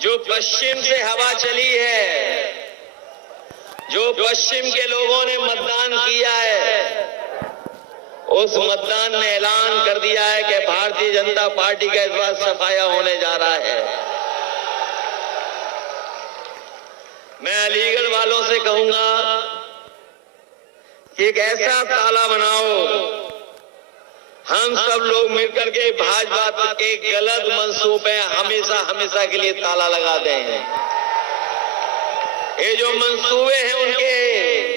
जो पश्चिम से हवा चली है, जो पश्चिम के लोगों ने मतदान किया है, उस मतदान ने ऐलान कर दिया है कि भारतीय जनता पार्टी का इस बार सफाया होने जा रहा है। मैं अलीगढ़ वालों से कहूंगा कि एक ऐसा ताला बनाओ, हम सब लोग मिलकर के भाजपा के गलत मंसूबे हमेशा हमेशा के लिए ताला लगा दें। ये जो मंसूबे हैं उनके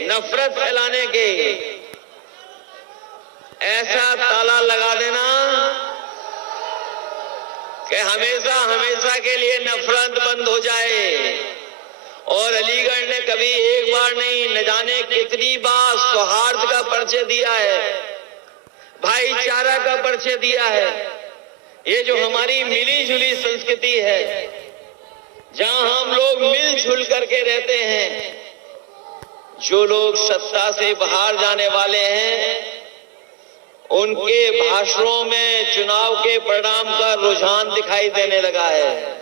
नफरत फैलाने के, ऐसा ताला लगा देना कि हमेशा हमेशा के लिए नफरत बंद हो जाए। और अलीगढ़ ने कभी एक बार नहीं, न जाने कितनी बार सौहार्द का परिचय दिया है, भाईचारा का परिचय दिया है। ये जो हमारी मिली जुली संस्कृति है, जहां हम लोग मिलजुल करके रहते हैं, जो लोग सत्ता से बाहर जाने वाले हैं, उनके भाषणों में चुनाव के परिणाम का रुझान दिखाई देने लगा है।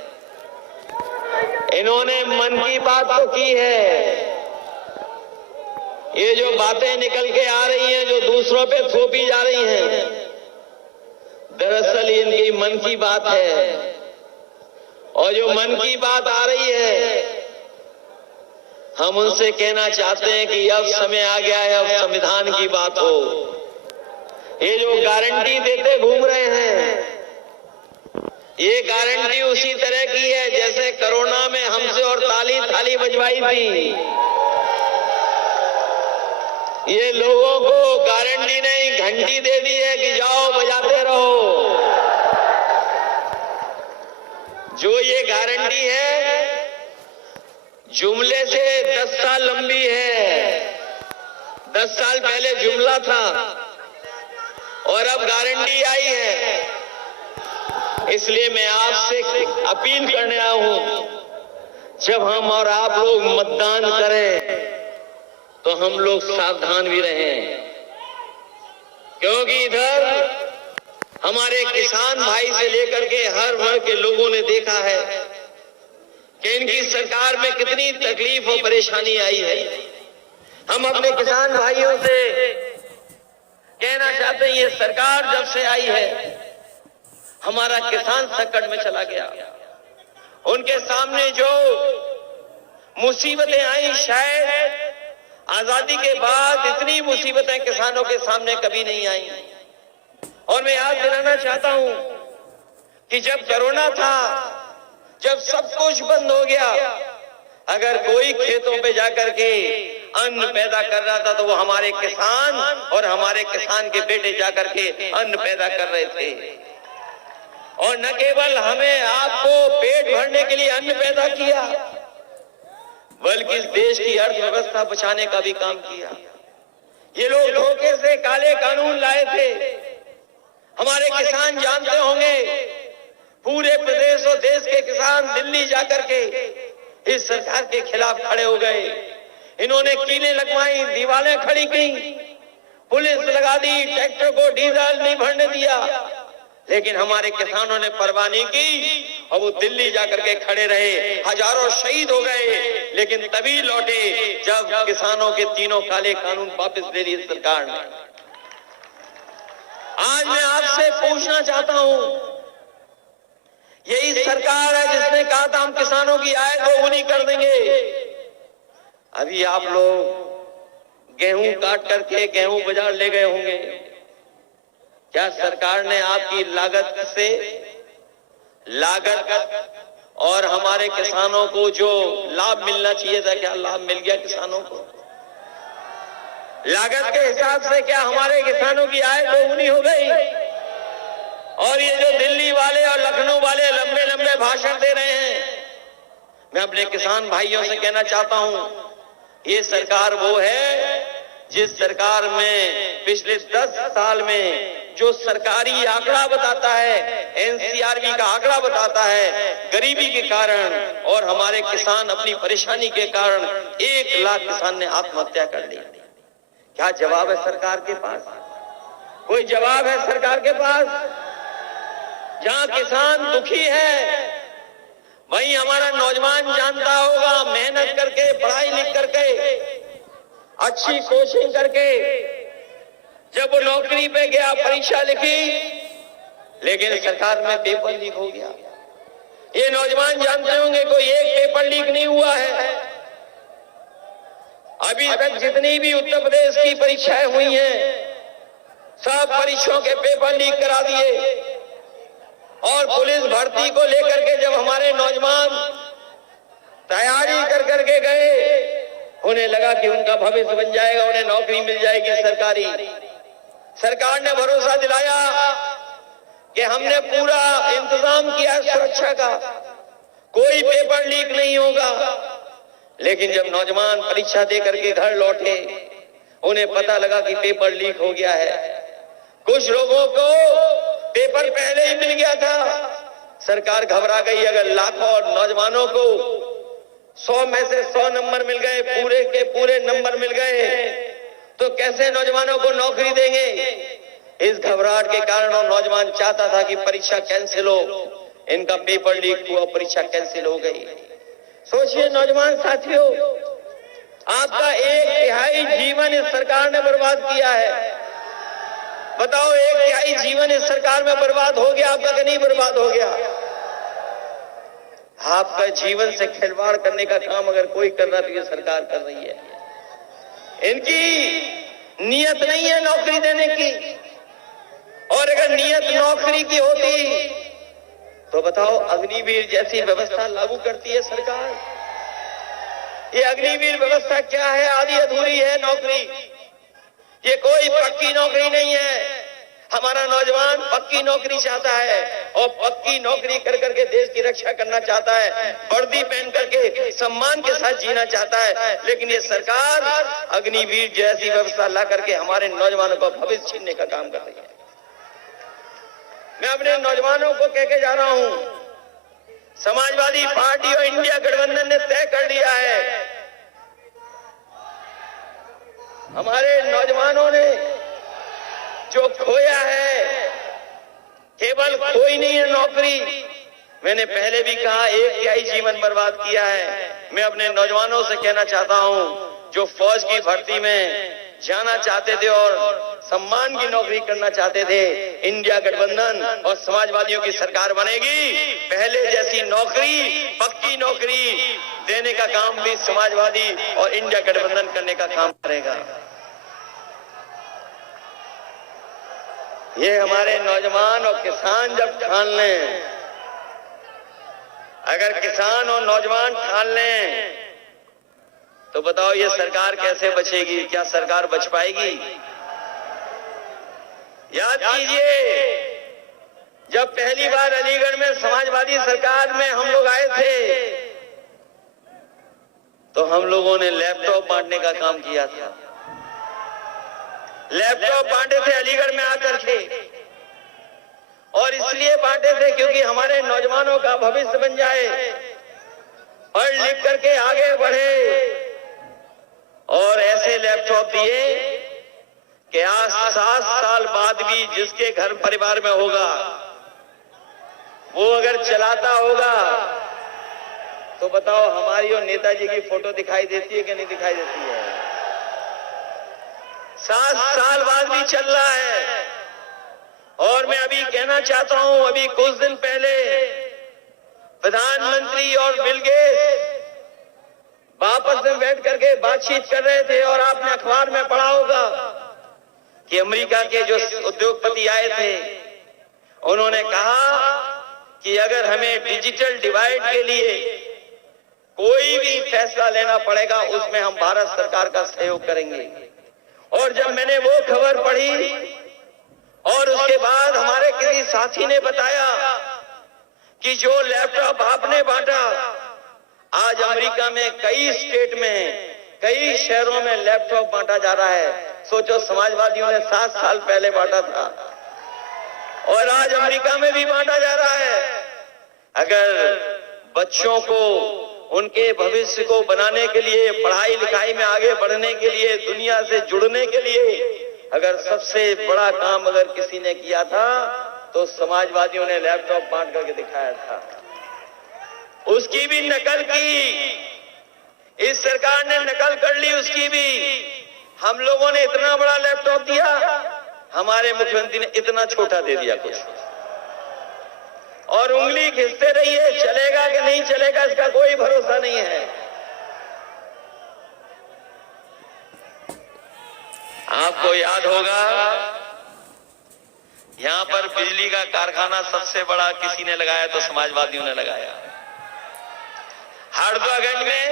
इन्होंने मन की बात तो की है, ये जो बातें निकल के आ रही हैं, जो दूसरों पे थोपी जा रही हैं, दरअसल इनकी मन की बात है। और जो मन की बात आ रही है, हम उनसे कहना चाहते हैं कि अब समय आ गया है, अब संविधान की बात हो। ये जो गारंटी देते घूम रहे हैं, ये गारंटी उसी तरह की है जैसे कोरोना में हमसे और ताली थाली बजवाई थी। ये लोगों को गारंटी नहीं, घंटी दे दी है कि जाओ बजाते रहो। जो ये गारंटी है, जुमले से 10 साल लंबी है। 10 साल पहले जुमला था और अब गारंटी आई है। इसलिए मैं आपसे अपील करने आया हूं, जब हम और आप लोग मतदान करें तो हम लोग सावधान भी रहें, क्योंकि इधर हमारे किसान भाई से लेकर के हर वर्ग के लोगों ने देखा है कि इनकी सरकार में कितनी तकलीफ और परेशानी आई है। हम अपने किसान भाइयों से कहना चाहते हैं, ये सरकार जब से आई है, हमारा किसान संकट में चला गया। उनके सामने जो मुसीबतें आई, शायद आजादी के बाद इतनी मुसीबतें किसानों के सामने कभी नहीं आई। और मैं याद दिलाना चाहता हूं कि जब कोरोना था, जब सब कुछ बंद हो गया, अगर कोई खेतों पे जाकर के अन्न पैदा कर रहा था तो वो हमारे किसान और हमारे किसान के बेटे जाकर के अन्न पैदा कर रहे थे। और न केवल हमें आपको पेट भरने के लिए अन्न पैदा किया, बल्कि इस देश की अर्थव्यवस्था बचाने का भी काम किया। ये लोग धोखे से काले कानून लाए थे। हमारे किसान जानते होंगे, पूरे प्रदेश और देश के किसान दिल्ली जाकर के इस सरकार के खिलाफ खड़े हो गए। इन्होंने कीलें लगवाई, दीवारें खड़ी की, पुलिस लगा दी, ट्रैक्टर को डीजल नहीं भरने दिया, लेकिन हमारे किसानों ने परवाह नहीं की और वो दिल्ली जाकर के खड़े रहे। हजारों शहीद हो गए, लेकिन तभी लौटे जब किसानों के तीनों काले कानून वापस ले लिए सरकार ने। आज मैं आपसे पूछना चाहता हूं, यही सरकार है जिसने कहा था हम किसानों की आय दोगुनी कर देंगे। अभी आप लोग गेहूं काट करके गेहूं बाजार ले गए होंगे। क्या सरकार ने आपकी लागत और हमारे किसानों को जो लाभ मिलना चाहिए था, क्या लाभ मिल गया किसानों को? लागत के हिसाब से क्या हमारे किसानों की आय दोगुनी हो गई? और ये जो दिल्ली वाले और लखनऊ वाले लंबे लंबे भाषण दे रहे हैं, मैं अपने किसान भाइयों से कहना चाहता हूं, ये सरकार वो है जिस सरकार में पिछले 10 साल में जो सरकारी आंकड़ा बताता है, एनसीआरबी का आंकड़ा बताता है, गरीबी के कारण और हमारे किसान अपनी परेशानी के कारण 1 लाख किसान ने आत्महत्या कर ली। क्या जवाब है सरकार के पास? कोई जवाब है सरकार के पास? जहां किसान दुखी है, वहीं कहीं हमारा नौजवान जानता होगा, मेहनत करके, पढ़ाई लिख करके, अच्छी कोचिंग करके जब वो नौकरी पे गया, परीक्षा लिखी, लेकिन सरकार में पेपर लीक हो गया। ये नौजवान जानते होंगे कोई एक पेपर लीक नहीं हुआ है। अभी तक जितनी भी उत्तर प्रदेश की परीक्षाएं हुई हैं, सब परीक्षाओं के पेपर लीक करा दिए। और पुलिस भर्ती को लेकर के जब हमारे नौजवान तैयारी कर करके गए, उन्हें लगा कि उनका भविष्य बन जाएगा, उन्हें नौकरी मिल जाएगी सरकारी। सरकार ने भरोसा दिलाया कि हमने पूरा इंतजाम किया सुरक्षा का, कोई पेपर लीक नहीं होगा। लेकिन जब नौजवान परीक्षा दे करके घर लौटे, उन्हें पता लगा कि पेपर लीक हो गया है। कुछ लोगों को पेपर पहले ही मिल गया था, सरकार घबरा गई। अगर लाखों नौजवानों को 100 में से 100 नंबर मिल गए, पूरे के पूरे नंबर मिल गए, तो कैसे नौजवानों को नौकरी देंगे? इस घबराहट के कारण और नौजवान चाहता था कि परीक्षा कैंसिल हो, इनका पेपर लीक हुआ, परीक्षा कैंसिल हो गई। सोचिए नौजवान साथियों, आपका 1/3 जीवन इस सरकार ने बर्बाद किया है। बताओ, 1/3 जीवन इस सरकार में बर्बाद हो गया, आपका कि नहीं बर्बाद हो गया? आपका जीवन से खिलवाड़ करने का काम अगर कोई कर रहा तो ये सरकार कर रही है। इनकी नीयत नहीं है नौकरी देने की, और अगर नीयत नौकरी की होती तो बताओ, अग्निवीर जैसी व्यवस्था लागू करती है सरकार। ये अग्निवीर व्यवस्था क्या है? आधी अधूरी है नौकरी। ये कोई पक्की नौकरी नहीं है। हमारा नौजवान पक्की नौकरी चाहता है, और पक्की नौकरी कर करके देश की रक्षा करना चाहता है, वर्दी पहन करके सम्मान के साथ जीना चाहता है। लेकिन ये सरकार अग्निवीर जैसी व्यवस्था ला करके हमारे नौजवानों का भविष्य छीनने का काम कर रही है। मैं अपने नौजवानों को कह के जा रहा हूं, समाजवादी पार्टी और इंडिया गठबंधन ने तय कर लिया है, हमारे नौजवानों ने जो खोया है, केवल खोई नहीं है नौकरी। मैंने पहले भी कहा, 1/3 जीवन बर्बाद किया है। मैं अपने नौजवानों से कहना चाहता हूं, जो फौज की भर्ती में जाना चाहते थे और सम्मान की नौकरी करना चाहते थे, इंडिया गठबंधन और समाजवादियों की सरकार बनेगी। पहले जैसी नौकरी, पक्की नौकरी देने का काम भी समाजवादी और इंडिया गठबंधन करने का काम करेगा। ये हमारे नौजवान और किसान जब ठान लें, अगर किसान और नौजवान ठान लें, तो बताओ ये सरकार कैसे बचेगी? क्या सरकार बच पाएगी? याद कीजिए, जब पहली बार अलीगढ़ में समाजवादी सरकार में हम लोग आए थे, तो हम लोगों ने लैपटॉप बांटने का काम किया था। लैपटॉप बांटे थे अलीगढ़ में आकर के, और इसलिए बांटे थे क्योंकि हमारे नौजवानों का भविष्य बन जाए, पढ़ लिख करके आगे बढ़े। और ऐसे लैपटॉप दिए कि आज 7 साल बाद भी जिसके घर परिवार में होगा, वो अगर चलाता होगा, तो बताओ हमारी और नेताजी की फोटो दिखाई देती है कि नहीं दिखाई देती है? 7 साल बाद भी चल रहा है। और मैं अभी कहना चाहता हूं, अभी कुछ दिन पहले प्रधानमंत्री और बिल गेट्स वापस में बैठ करके बातचीत कर रहे थे, और आपने अखबार में पढ़ा होगा कि अमेरिका के जो उद्योगपति आए थे, उन्होंने कहा कि अगर हमें डिजिटल डिवाइड के लिए कोई भी फैसला लेना पड़ेगा, उसमें हम भारत सरकार का सहयोग करेंगे। और जब मैंने वो खबर पढ़ी, और उसके बाद हमारे किसी साथी ने बताया कि जो लैपटॉप आपने बांटा, आज अमेरिका में कई स्टेट में, कई शहरों में लैपटॉप बांटा जा रहा है। सोचो, समाजवादियों ने 7 साल पहले बांटा था, और आज अमेरिका में भी बांटा जा रहा है। अगर बच्चों को, उनके भविष्य को बनाने के लिए, पढ़ाई लिखाई में आगे बढ़ने के लिए, दुनिया से जुड़ने के लिए, अगर सबसे बड़ा काम अगर किसी ने किया था, तो समाजवादियों ने लैपटॉप बांट करके दिखाया था। उसकी भी नकल की, इस सरकार ने नकल कर ली उसकी भी। हम लोगों ने इतना बड़ा लैपटॉप दिया, हमारे मुख्यमंत्री ने इतना छोटा दे दिया कुछ, और उंगली खींचते रही है। चलेगा कि नहीं चलेगा इसका कोई भरोसा नहीं है। आपको याद होगा यहां पर बिजली का कारखाना सबसे बड़ा किसी ने लगाया तो समाजवादियों ने लगाया। हरदोगंज में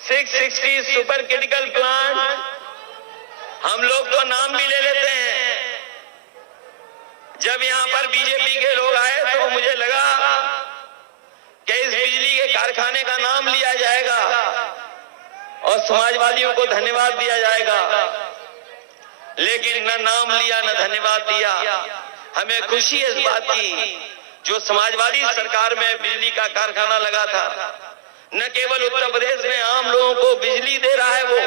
660 सुपर क्रिटिकल प्लांट, हम लोग तो नाम भी ले लेते हैं। जब यहां पर बीजेपी के लोग आए तो मुझे लगा कि इस बिजली के कारखाने का नाम लिया जाएगा और समाजवादियों को धन्यवाद दिया जाएगा, लेकिन न नाम लिया न धन्यवाद दिया। हमें खुशी है इस बात की, जो समाजवादी सरकार में बिजली का कारखाना लगा था, न केवल उत्तर प्रदेश में आम लोगों को बिजली दे रहा है, वो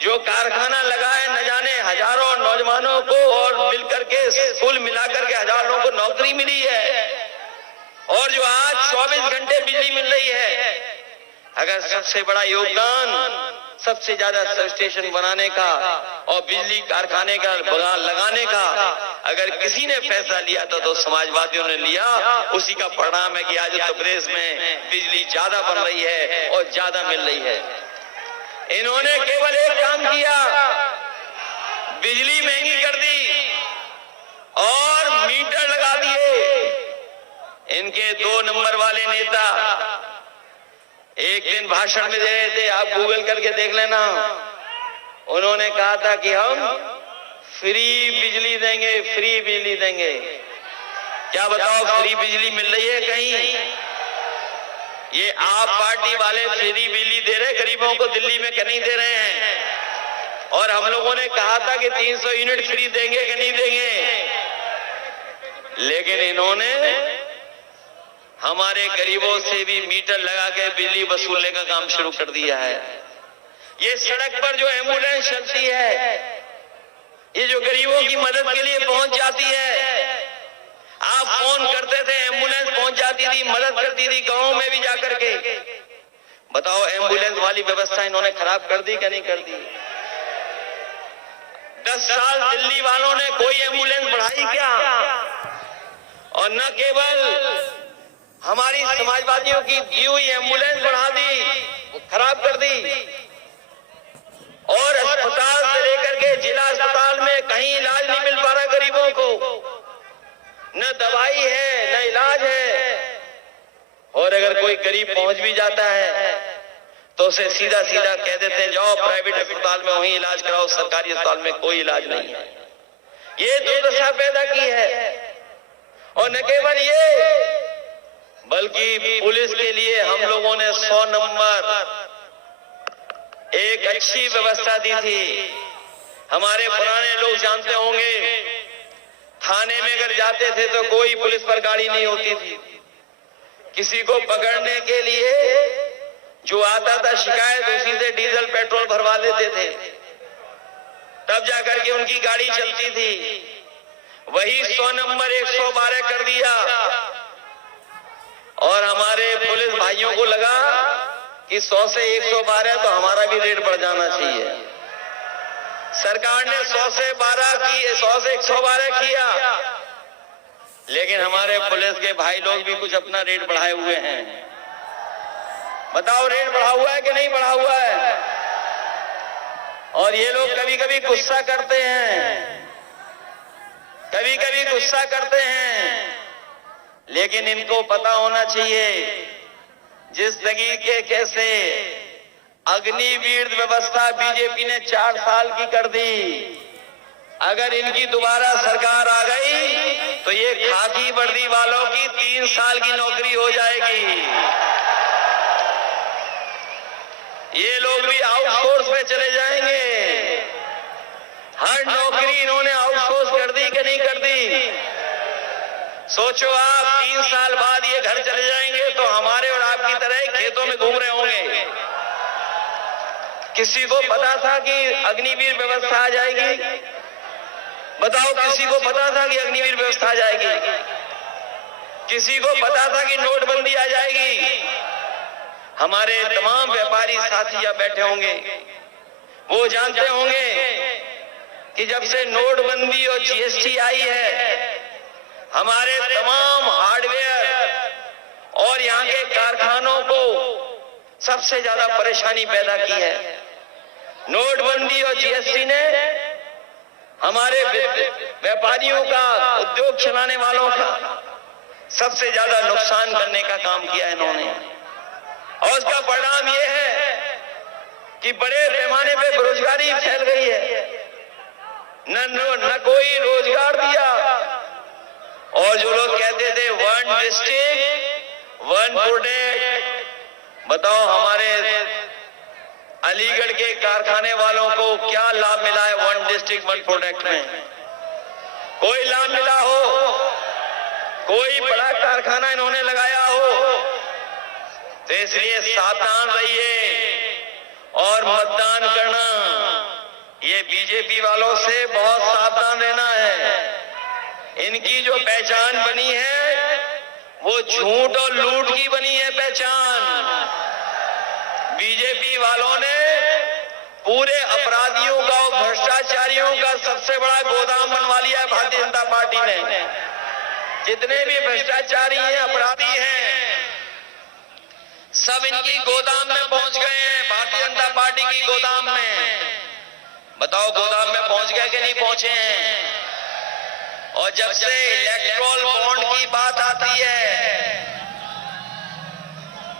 जो कारखाना लगा है न जाने हजारों नौजवानों को और मिलकर के कुल मिलाकर के हजारों को नौकरी मिली है, और जो आज 24 घंटे बिजली मिल रही है। अगर सबसे बड़ा योगदान सबसे ज्यादा सब स्टेशन बनाने का और बिजली कारखाने का लगाने का अगर किसी ने फैसला लिया था तो समाजवादियों ने लिया। उसी का परिणाम है कि आज उत्तर प्रदेश में बिजली ज्यादा बन रही है और ज्यादा मिल रही है। इन्होंने केवल एक काम किया, बिजली महंगी कर दी और मीटर लगा दिए। इनके 2 नंबर वाले नेता एक दिन भाषण में दे रहे थे, आप गूगल करके देख लेना। उन्होंने कहा था कि हम फ्री बिजली देंगे, फ्री बिजली देंगे। क्या बताओ फ्री बिजली मिल रही है कहीं? ये आप पार्टी वाले फ्री बिजली दे रहे, गरीबों को दिल्ली में कहीं दे रहे हैं। और हम लोगों ने कहा था कि 300 यूनिट फ्री देंगे कि नहीं देंगे, लेकिन इन्होंने हमारे गरीबों से भी मीटर लगा के बिजली वसूलने का काम शुरू कर दिया है। ये सड़क पर जो एम्बुलेंस चलती है, ये जो गरीबों की मदद के लिए पहुंच जाती है, आप फोन करते थे एम्बुलेंस पहुंच जाती थी, मदद करती थी गांव में भी जाकर के। बताओ एम्बुलेंस वाली व्यवस्था इन्होंने खराब कर दी कि नहीं कर दी? 10 साल दिल्ली वालों ने कोई एम्बुलेंस बढ़ाई क्या? और न केवल हमारी समाजवादियों की दी हुई एम्बुलेंस बढ़ा दी, खराब कर दी, और अस्पताल से लेकर के जिला अस्पताल में कहीं इलाज नहीं मिल पा रहा गरीबों को, न दवाई है न इलाज है। और अगर कोई गरीब पहुंच भी जाता है तो उसे सीधा सीधा कह देते हैं जाओ प्राइवेट अस्पताल में वहीं इलाज कराओ, सरकारी अस्पताल में कोई इलाज नहीं है। ये दुर्दशा पैदा की है। और न केवल ये, बल्कि पुलिस के लिए हम लोगों ने 100 नंबर एक अच्छी व्यवस्था दी थी। हमारे पुराने लोग जानते होंगे, थाने में अगर जाते थे तो कोई पुलिस पर गाड़ी नहीं होती थी। किसी को पकड़ने के लिए जो आता था शिकायत, उसी से डीजल पेट्रोल भरवा लेते थे, तब जाकर के उनकी गाड़ी चलती थी। वही 100 नंबर 112 कर दिया, और हमारे पुलिस भाइयों को लगा कि 100 से 112 तो हमारा भी रेट बढ़ जाना चाहिए। सरकार ने 100 से 112 किया, लेकिन हमारे पुलिस के भाई लोग भी कुछ अपना रेट बढ़ाए हुए हैं। बताओ रेट बढ़ा हुआ है कि नहीं बढ़ा हुआ है? और ये लोग कभी कभी गुस्सा करते हैं, कभी कभी गुस्सा करते हैं, लेकिन इनको पता होना चाहिए जिस तरीके से अग्निवीर व्यवस्था बीजेपी ने 4 साल की कर दी, अगर इनकी दोबारा सरकार आ गई तो ये खाकी वर्दी वालों की 3 साल की नौकरी हो जाएगी। ये लोग भी आउटसोर्स में चले जाएंगे। हर नौकरी इन्होंने आउटसोर्स कर दी कि नहीं कर दी? सोचो आप 3 साल बाद ये घर चले जाएंगे तो हमारे और आपकी तरह खेतों में घूम रहे होंगे। किसी को पता था कि अग्निवीर व्यवस्था आ जाएगी? बताओ किसी को पता था कि अग्निवीर व्यवस्था आ जाएगी? किसी को पता था कि नोटबंदी आ जाएगी? हमारे तमाम व्यापारी साथी यहाँ बैठे होंगे, वो जानते होंगे कि जब से नोटबंदी और जीएसटी आई है, हमारे तमाम हार्डवेयर और यहाँ के कारखानों को सबसे ज्यादा परेशानी पैदा की है। नोटबंदी और जीएसटी ने हमारे व्यापारियों का, उद्योग चलाने वालों का सबसे ज्यादा नुकसान करने का काम किया है इन्होंने। और उसका परिणाम यह है कि बड़े पैमाने पे बेरोजगारी फैल गई है, न कोई रोजगार दिया। और जो लोग कहते थे वन डिस्ट्रिक्ट वन प्रोडक्ट, बताओ हमारे अलीगढ़ के कारखाने वालों को क्या लाभ मिला है वन डिस्ट्रिक्ट वन प्रोडक्ट में? कोई लाभ मिला हो? कोई बड़ा कारखाना इन्होंने लगाया हो? तो इसलिए सावधान रहिए और मतदान करना। ये बीजेपी वालों से बहुत सावधान रहना है। इनकी जो पहचान बनी है वो झूठ और लूट की बनी है पहचान। बीजेपी वालों ने पूरे अपराधियों का और भ्रष्टाचारियों का सबसे बड़ा गोदाम बनवा लिया है भारतीय जनता पार्टी ने। जितने भी भ्रष्टाचारी हैं, अपराधी हैं, सब इनकी गोदाम में पहुंच गए हैं, भारतीय जनता पार्टी की गोदाम में। बताओ गोदाम में पहुंच गए कि नहीं पहुंचे हैं? और जब से इलेक्ट्रोल बॉन्ड की बात आती है,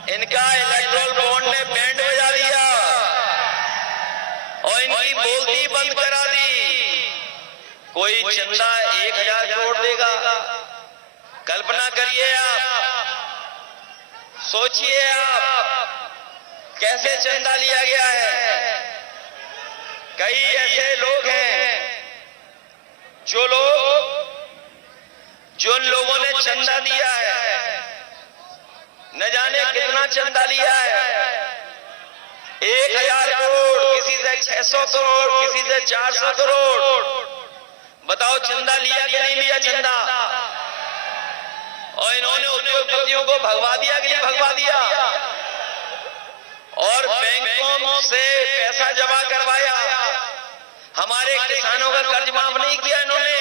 इनका इलेक्ट्रोल बॉन्ड ने बैंड बजा दिया और इनकी बोलती बंद करा दी। कोई चंदा 1000 करोड़ देगा? कल्पना करिए आप, सोचिए आप कैसे चंदा लिया गया है। कई ऐसे लोग हैं जिन लोगों ने चंदा दिया है, न जाने कितना चंदा लिया है। 1000 करोड़, किसी से 600 करोड़, किसी से 400 करोड़। बताओ चंदा लिया कि नहीं लिया चंदा? और इन्होंने उद्योगपतियों को भगवा दिया कि नहीं भगवा दिया? और बैंकों से पैसा जमा करवाया। हमारे किसानों का कर्ज माफ नहीं किया इन्होंने।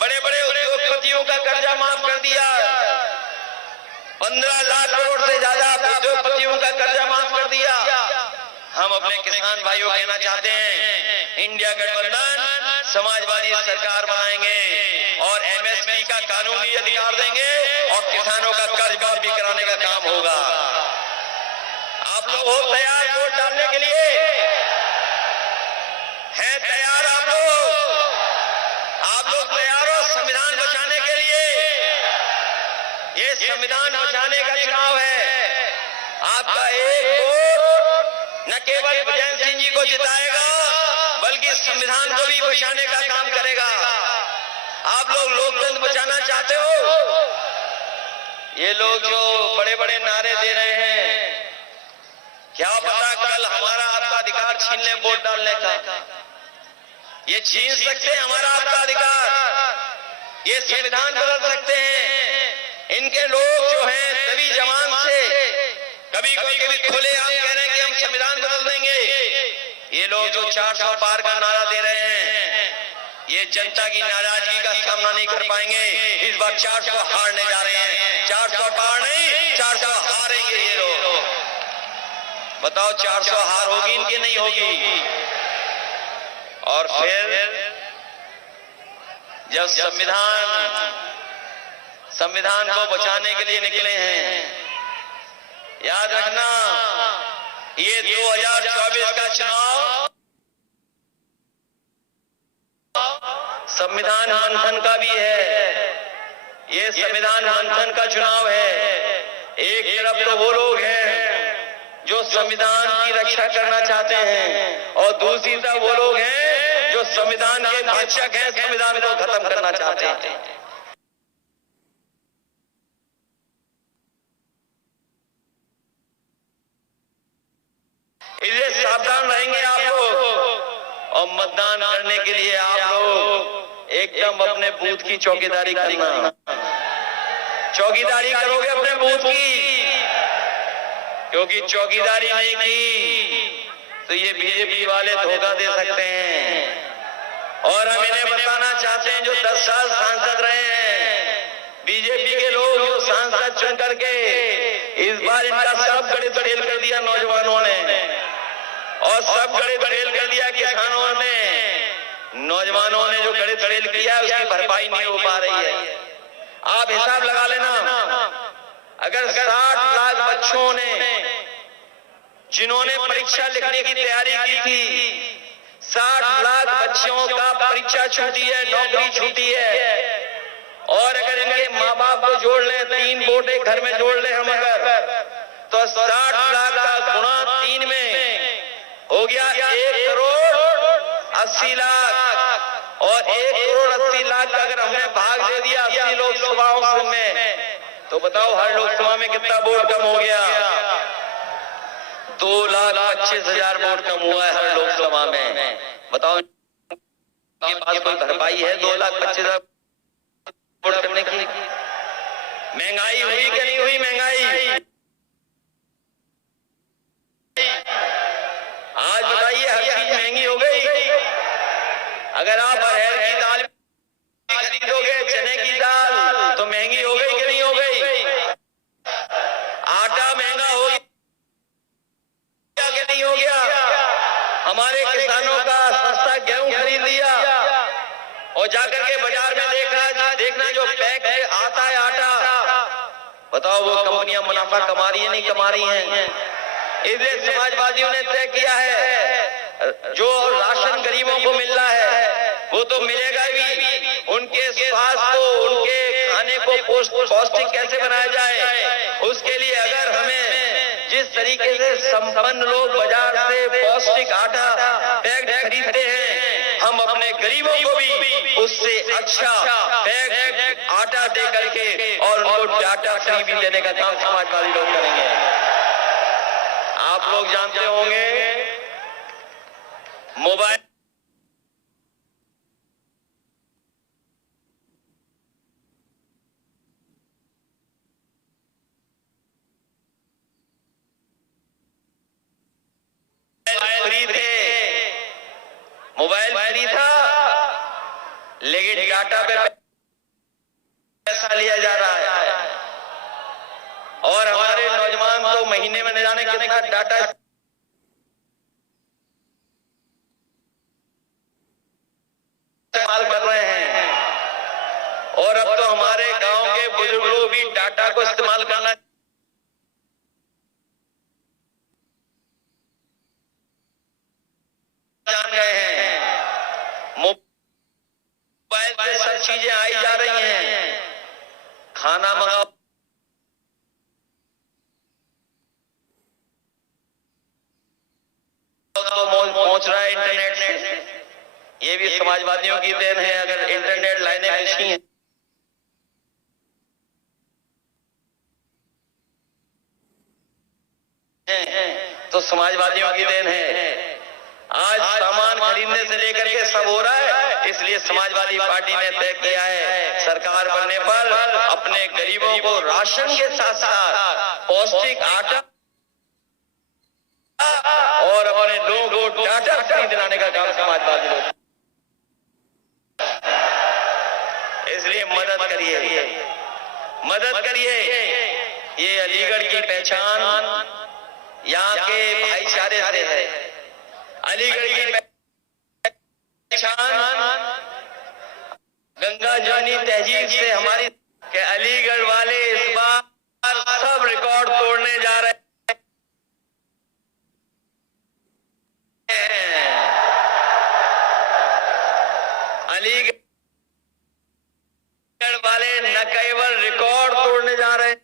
बड़े बड़े उद्योगपतियों का कर्जा माफ कर दिया। 15 लाख करोड़ से ज्यादा उद्योगपतियों का कर्जा माफ कर दिया। हम अपने किसान भाइयों कहना चाहते हैं, इंडिया गठबंधन समाजवादी सरकार बनाएंगे और एमएसपी का कानूनी अधिकार देंगे और किसानों का कर्ज माफ भी कराने का काम होगा। आप लोग हो तैयार वोट डालने के लिए? हैं तैयार आप लोग? आप लोग तैयार हो संविधान बचाने के लिए? ये संविधान बचाने का चुनाव है। आपका एक वोट न केवल विजय सिंह जी को जिताएगा बल्कि संविधान को भी बचाने का काम करेगा। आप लोग लोकतंत्र बचाना चाहते हो? ये लोग जो बड़े बड़े नारे दे रहे हैं, क्या पता कल हमारा आपका अधिकार छीन ले वोट डालने का। ये छीन सकते हैं हमारा आपका अधिकार, ये संविधान बदल सकते हैं। इनके लोग जो हैं सभी जवान से कभी खुलेआम कह रहे हैं कि हम संविधान बदल देंगे। ये लोग जो 400 पार का नारा दे रहे हैं, ये जनता की नाराजगी का सामना नहीं कर पाएंगे। इस बार 400 हारने जा रहे हैं। 400 पार नहीं, 400 हारेंगे ये लोग। बताओ 400 हार होगी इनकी नहीं होगी? और फिर जब संविधान को बचाने के लिए निकले हैं, याद रखना ये 2024 का चुनाव संविधान मंथन का भी है। ये संविधान मंथन का चुनाव है। एक तरफ तो वो लोग हैं जो संविधान की रक्षा करना चाहते हैं और दूसरी तरफ वो लोग हैं जो संविधान के भक्षक हैं, संविधान को खत्म करना चाहते हैं। इसलिए सावधान रहेंगे आप लोग और मतदान करने के लिए आप लोग एकदम अपने बूथ की चौकीदारी करना। चौकीदारी करोगे अपने बूथ की, क्योंकि चौकीदारी नहीं की तो ये बीजेपी वाले धोखा दे सकते हैं। और हम इन्हें बताना चाहते हैं, जो 10 साल सांसद रहे हैं बीजेपी के लोग, जो सांसद चुन करके इस बार इनका सब गणित फेल कर दिया नौजवानों ने, और सब गणित फेल कर दिया किसानों ने। नौजवानों ने जो गणित फेल किया है उसकी भरपाई नहीं हो पा रही है। आप हिसाब लगा लेना, अगर 60 लाख बच्चों ने जिन्होंने परीक्षा लिखने की तैयारी की थी, 60 लाख बच्चों का परीक्षा छूटी है, नौकरी छूटी है, और अगर इनके माँ बाप को जोड़ ले, 3 वोट एक घर में जोड़ ले हम अगर, तो 60 लाख का गुणा 3 में हो गया 1,80,00,000, और 1,80,00,000 का अगर हमने भाग दे दिया 80 लोकसभाओं में, तो बताओ हर लोकसभा में कितना वोट कम हो गया? 2,25,000 वोट कम हुआ है हर लोकसभा में। बताओ के पास कोई भरपाई है 2,25,000 वोट करने की? महंगाई हुई कि नहीं हुई? महंगाई आज बताइए, हर चीज महंगी हो गई। अगर आप अरहर की दाल खरीदोगे, चने की दाल, तो महंगी हो गई कि नहीं हो गई? आटा महंगा हो गया कि नहीं हो गया? हमारे किसानों का सस्ता गेहूं खरीद लिया, और जाकर के बाजार में देखना जो पैक आता है आटा, बताओ वो कंपनियां मुनाफा कमा रही है नहीं कमा रही हैं? इसलिए समाजवादियों ने तय किया है, जो राशन गरीबों को मिल रहा है वो तो मिलेगा भी, उनके स्वास्थ्य को, उनके खाने को पौष्टिक कैसे बनाया जाए, उसके लिए अगर हमें जिस तरीके से संपन्न लोग बाजार से पौष्टिक आटा पैक्ड खरीदते हैं, हम अपने गरीबों को भी उससे अच्छा पैक्ड आटा दे करके और उनको डाटा फ्री भी देने का काम समाजवादी लोग करेंगे। आप लोग जानते होंगे मोबाइल फ्री थे, मोबाइल फ्री था, लेकिन डाटा पे पैसा लिया जा रहा है, और हमारे नौजवान तो महीने में न जाने कितना डाटा इस्तेमाल कर रहे हैं। और अब तो हमारे गांव के बुजुर्ग लोग भी डाटा को इस्तेमाल करना जान गए हैं। मोबाइल पे सब चीजें आई जा रही हैं, खाना मंगाओ तो पहुंच रहा है इंटरनेट से। ये भी समाजवादियों की देन है। अगर इंटरनेट लाइनें ऐसी हैं तो समाजवादियों की देन है। आज सामान खरीदने से लेकर के सब हो रहा है, इसलिए समाजवादी पार्टी ने तय किया है सरकार बनने पर अपने गरीबों को राशन के साथ साथ पौष्टिक आटा और अपने लोगों को डाटा फ्री दिलाने का काम समाजवादी लोग, इसलिए मदद करिए, मदद करिए। ये अलीगढ़ की पहचान यहाँ के भाईचारे से है। अलीगढ़ की पहचान गंगा जमुनी तहजीब से हमारी, के अलीगढ़ वाले इस बार सब रिकॉर्ड तोड़ने जा रहे हैं। अलीगढ़ वाले न केवल रिकॉर्ड तोड़ने जा रहे हैं,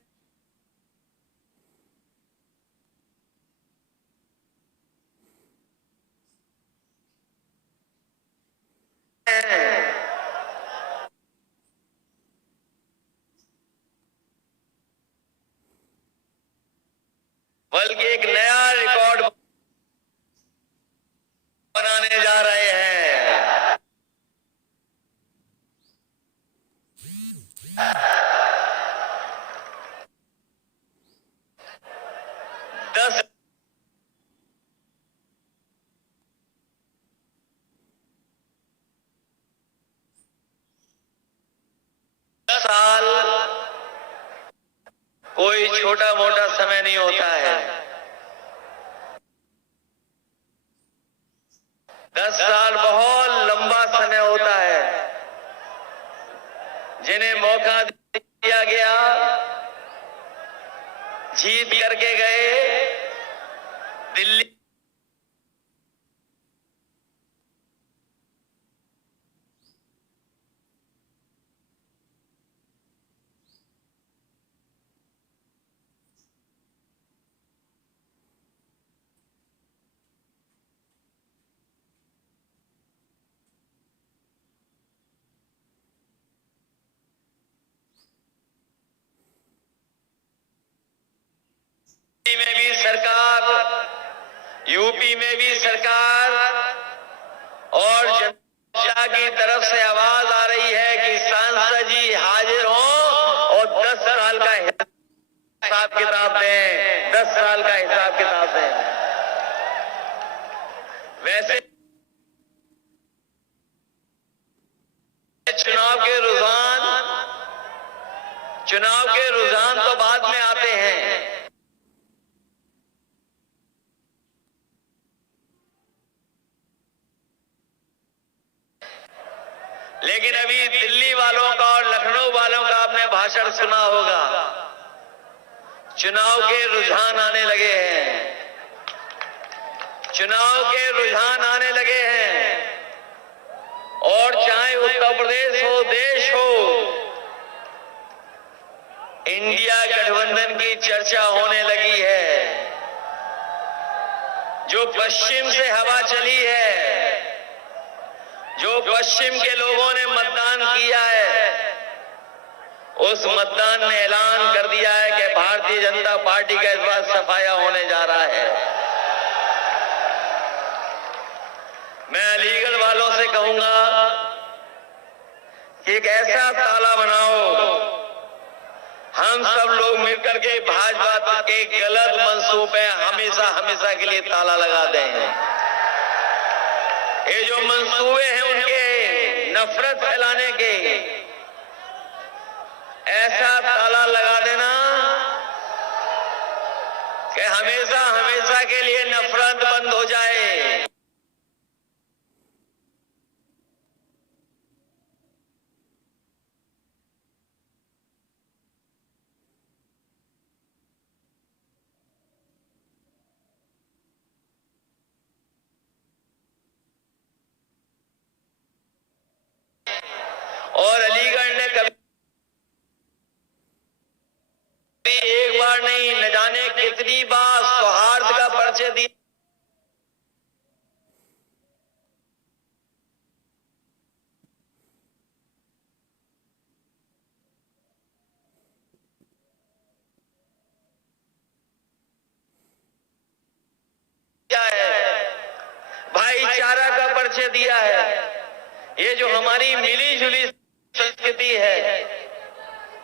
बल्कि एक नया रिकॉर्ड बनाने जा रहे हैं। साल कोई छोटा मोटा समय नहीं होता है। 10 साल बहुत लंबा समय होता है। जिन्हें मौका दिया गया, जीत करके गए दिल्ली। में भी सरकार, यूपी में भी सरकार और जनता की तरफ से आवाज आ रही है कि सांसद जी हाजिर हों और 10 साल का हिसाब किताब दें, 10 साल का हिसाब किताब दें। वैसे चुनाव के रुझान तो बाद में आते हैं, लेकिन अभी दिल्ली वालों का और लखनऊ वालों का आपने भाषण सुना होगा। चुनाव के रुझान आने लगे हैं, चुनाव के रुझान आने लगे हैं। और चाहे उत्तर प्रदेश हो, देश हो, इंडिया गठबंधन की चर्चा होने लगी है। जो पश्चिम से हवा चली है, जो पश्चिम के लोगों ने मतदान किया है, उस मतदान ने ऐलान कर दिया है कि भारतीय जनता पार्टी का इस बार सफाया होने जा रहा है। मैं अलीगढ़ वालों से कहूंगा कि एक ऐसा ताला बनाओ, हम सब लोग मिलकर के भाजपा के गलत मंसूबे हमेशा हमेशा के लिए ताला लगा दें। ये जो मंसूबे हैं उनके नफरत फैलाने के, ऐसा ताला लगा देना कि हमेशा हमेशा के लिए नफरत बंद हो जाए। और अलीगढ़ ने कभी एक बार नहीं, न जाने कितनी बार सौहार्द का परिचय दिया है, भाईचारा का परिचय दिया है। ये जो हमारी मिली जुली संस्कृति है,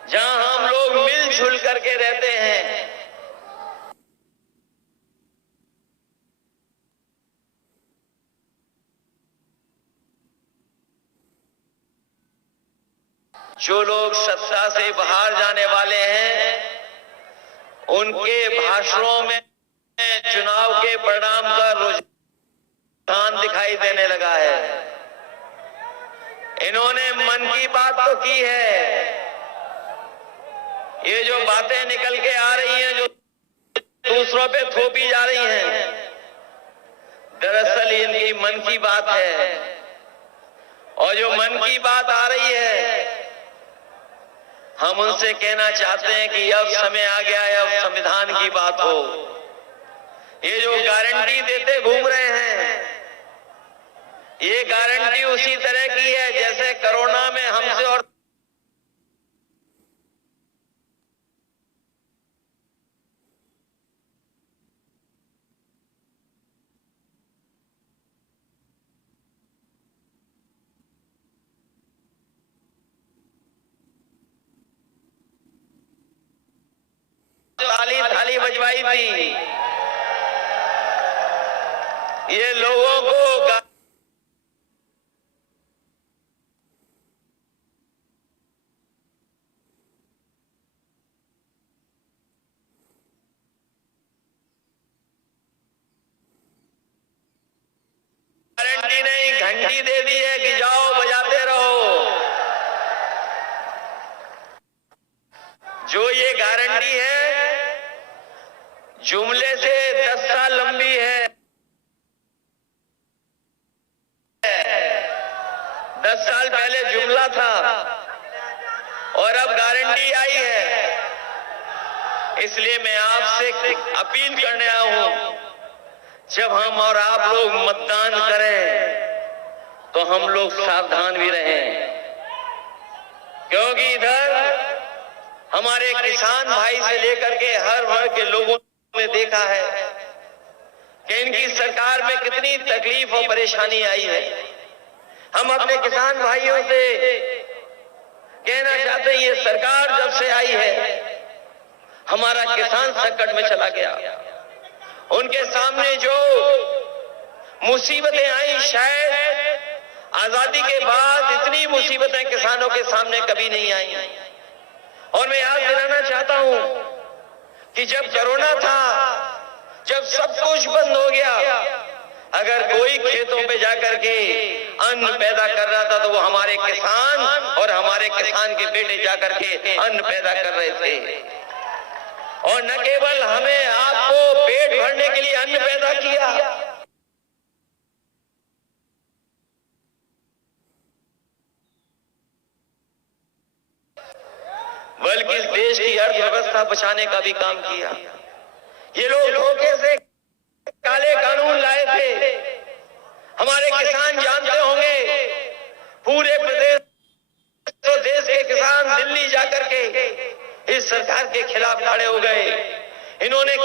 जहां हम लोग मिलजुल करके रहते हैं, जो लोग सत्ता से बाहर जाने वाले हैं, उनके भाषणों में चुनाव के परिणाम का रुझान दिखाई देने लगा है। इन्होंने मन की बात तो की है, ये जो बातें निकल के आ रही हैं, जो दूसरों पे थोपी जा रही हैं, दरअसल इनकी मन की बात है। और जो मन की बात आ रही है, हम उनसे कहना चाहते हैं कि अब समय आ गया है, अब संविधान की बात हो। ये जो गारंटी देते घूम रहे हैं, ये गारंटी उसी तरह की है जैसे कोरोना में हमसे और थाली बजवाई थी। ये लोगों को घंटी दे दी है कि जाओ बजाते रहो। जो ये गारंटी है जुमले से 10 साल लंबी है। 10 साल पहले जुमला था और अब गारंटी आई है। इसलिए मैं आपसे अपील करने आया हूं, जब हम और आप लोग मतदान करें तो हम लोग सावधान भी रहें, क्योंकि इधर हमारे किसान भाई से लेकर के हर वर्ग के लोगों ने देखा है कि इनकी सरकार में कितनी तकलीफ और परेशानी आई है। हम अपने किसान भाइयों से कहना चाहते हैं, ये सरकार जब से आई है हमारा किसान संकट में चला गया। उनके सामने जो मुसीबतें आई, शायद आजादी के बाद इतनी मुसीबतें किसानों के सामने कभी नहीं आई। और मैं याद दिलाना चाहता हूं कि जब कोरोना था, जब सब कुछ बंद हो गया, अगर कोई खेतों पे जाकर के अन्न पैदा कर रहा था तो वो हमारे किसान और हमारे किसान के बेटे जाकर के अन्न पैदा कर रहे थे। और न केवल हमें आपको पेट भरने के लिए अन्न पैदा किया, बल्कि इस देश की अर्थव्यवस्था बचाने का भी काम किया। ये लोग धोखे से काले कानून लाए थे। हमारे किसान जानते होंगे, पूरे प्रदेश तो देश के किसान दिल्ली जाकर के इस सरकार के खिलाफ खड़े हो गए। इन्होंने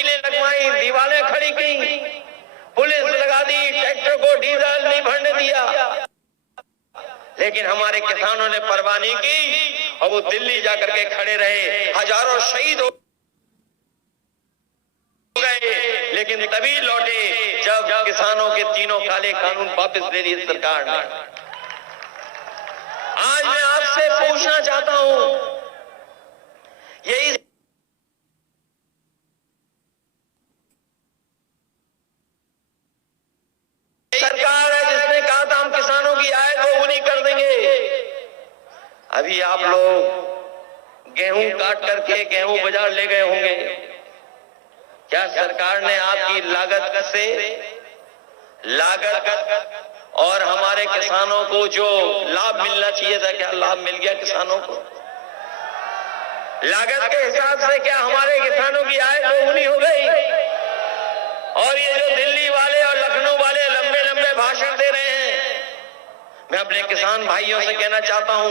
कीलें लगवाई, दीवारें खड़ी की, पुलिस लगा दी, ट्रैक्टर को डीजल नहीं भरने दिया, लेकिन हमारे किसानों ने परवाह नहीं की और वो दिल्ली जाकर के खड़े रहे। हजारों शहीद हो गए, लेकिन तभी लौटे जब किसानों के तीनों काले कानून वापस ले लिए सरकार ने। आज मैं आपसे पूछना चाहता हूं, यही सरकार है जिसने कहा था हम किसानों की आय दोगुनी कर देंगे। अभी आप लोग गेहूं काट करके गेहूं बाजार ले गए होंगे। क्या सरकार ने आपकी लागत और हमारे किसानों को जो लाभ मिलना चाहिए था, क्या लाभ मिल गया किसानों को? लागत के हिसाब से क्या हमारे किसानों की आय दोगुनी हो गई? और ये जो दिल्ली वाले और लखनऊ वाले लंबे लंबे भाषण दे रहे हैं, मैं अपने किसान भाइयों से कहना चाहता हूं,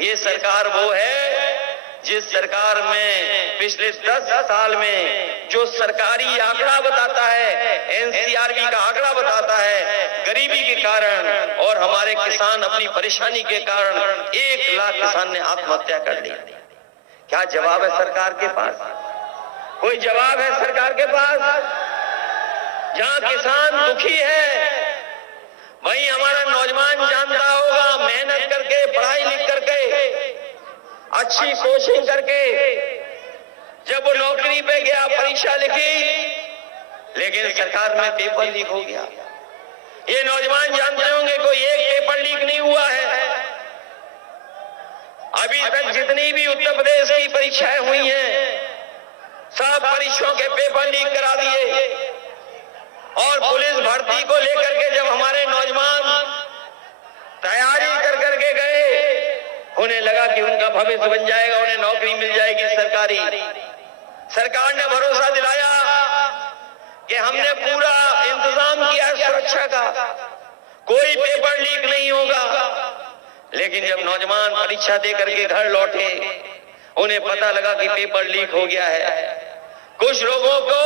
ये सरकार वो है जिस सरकार में पिछले 10 साल में जो सरकारी आंकड़ा बताता है, एनसीआरबी का आंकड़ा बताता है, गरीबी के कारण और हमारे किसान अपनी परेशानी के कारण 1 लाख किसान ने आत्महत्या कर ली। क्या जवाब है सरकार के पास? कोई जवाब है सरकार के पास? जहां किसान दुखी है, वहीं हमारा नौजवान जानता होगा, मेहनत करके, पढ़ाई लिख करके, अच्छी कोचिंग करके जब वो नौकरी पे गया, परीक्षा लिखी, लेकिन सरकार में पेपर लीक हो गया। ये नौजवान जानते होंगे कोई एक पेपर लीक नहीं हुआ है। अभी तक जितनी भी उत्तर प्रदेश की परीक्षाएं हुई हैं, सब परीक्षाओं के पेपर लीक करा दिए। और पुलिस भर्ती को लेकर के जब हमारे नौजवान तैयारी कर करके गए, उन्हें लगा कि उनका भविष्य बन जाएगा, उन्हें नौकरी मिल जाएगी सरकारी। सरकार ने भरोसा दिलाया कि हमने पूरा इंतजाम किया सुरक्षा का, कोई पेपर लीक नहीं होगा। लेकिन जब नौजवान परीक्षा दे करके घर लौटे, उन्हें पता लगा कि पेपर लीक हो गया है। कुछ लोगों को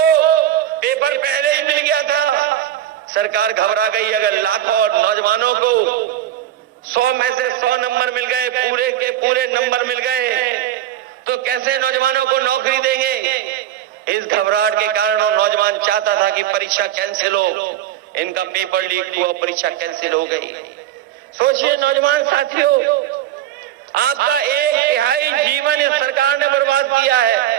पेपर पहले ही मिल गया था, सरकार घबरा गई। अगर लाखों नौजवानों को 100 में से 100 नंबर मिल गए, पूरे के पूरे नंबर मिल गए, तो कैसे नौजवानों को नौकरी देंगे? इस घबराहट के कारण वो नौजवान चाहता था कि परीक्षा कैंसिल हो। इनका पेपर लीक हुआ, परीक्षा कैंसिल हो गई। सोचिए नौजवान साथियों, आपका 1/3 जीवन इस सरकार ने बर्बाद किया है।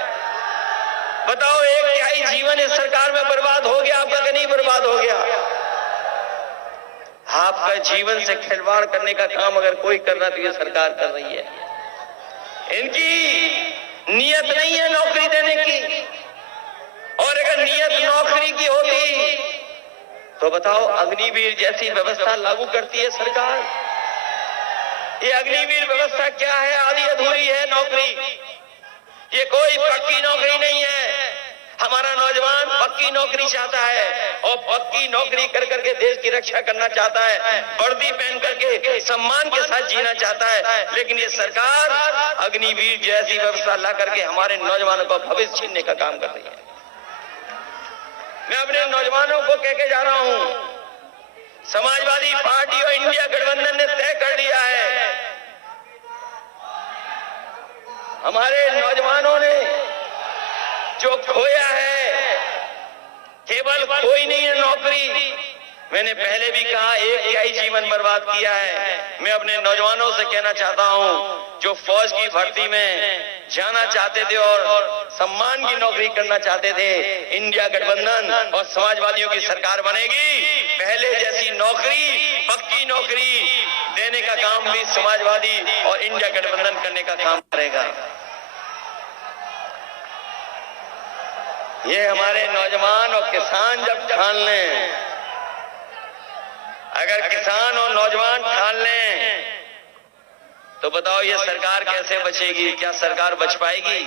बताओ, 1/3 जीवन इस सरकार में बर्बाद हो गया, आपका कि नहीं बर्बाद हो गया? आपका जीवन से खिलवाड़ करने का काम अगर कोई कर रहा तो ये सरकार कर रही है। इनकी नीयत नहीं है नौकरी देने की, और अगर नीयत नौकरी की होती तो बताओ अग्निवीर जैसी व्यवस्था लागू करती है सरकार। ये अग्निवीर व्यवस्था क्या है? आधी अधूरी है नौकरी। ये कोई पक्की नौकरी नहीं है। हमारा नौजवान पक्की नौकरी चाहता है और पक्की नौकरी कर करके देश की रक्षा करना चाहता है, वर्दी पहन करके सम्मान के साथ जीना चाहता है। लेकिन ये सरकार अग्निवीर जैसी व्यवस्था ला करके हमारे नौजवानों का भविष्य छीनने का काम कर रही है। मैं अपने नौजवानों को कह के जा रहा हूं, समाजवादी पार्टी और इंडिया गठबंधन ने तय कर लिया है, हमारे नौजवानों ने जो खोया है, केवल कोई नहीं है नौकरी। मैंने पहले भी कहा एक क्या ही जीवन बर्बाद किया है। मैं अपने नौजवानों से कहना चाहता हूं, जो फौज की भर्ती में जाना चाहते थे और सम्मान की नौकरी करना चाहते थे, इंडिया गठबंधन और समाजवादियों की सरकार बनेगी, पहले जैसी नौकरी, पक्की नौकरी देने का काम भी समाजवादी और इंडिया गठबंधन करने का काम करेगा। ये हमारे नौजवान और किसान जब ठान लें, अगर किसान और नौजवान ठान लें तो बताओ ये सरकार कैसे बचेगी? क्या सरकार बच पाएगी?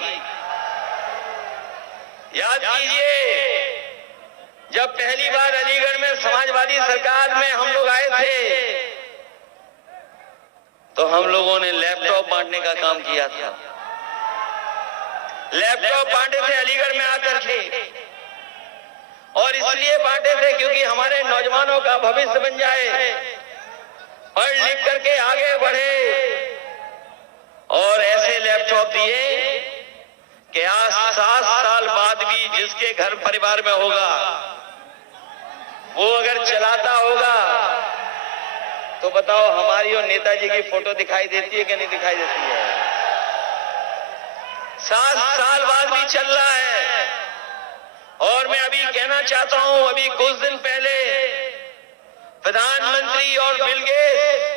याद कीजिए, जब पहली बार अलीगढ़ में समाजवादी सरकार में हम लोग आए थे तो हम लोगों ने लैपटॉप बांटने का काम किया था। लैपटॉप बांटे थे अलीगढ़ में आकर के, और इसलिए बांटे थे क्योंकि हमारे नौजवानों का भविष्य बन जाए, पढ़ लिख करके आगे बढ़े। और ऐसे लैपटॉप दिए कि आज 7 साल बाद भी जिसके घर परिवार में होगा वो अगर चलाता होगा तो बताओ हमारी और नेताजी की फोटो दिखाई देती है कि नहीं दिखाई देती है? 7 साल बाद भी चल रहा है। और मैं अभी कहना चाहता हूं, अभी कुछ दिन पहले प्रधानमंत्री और बिल गेट्स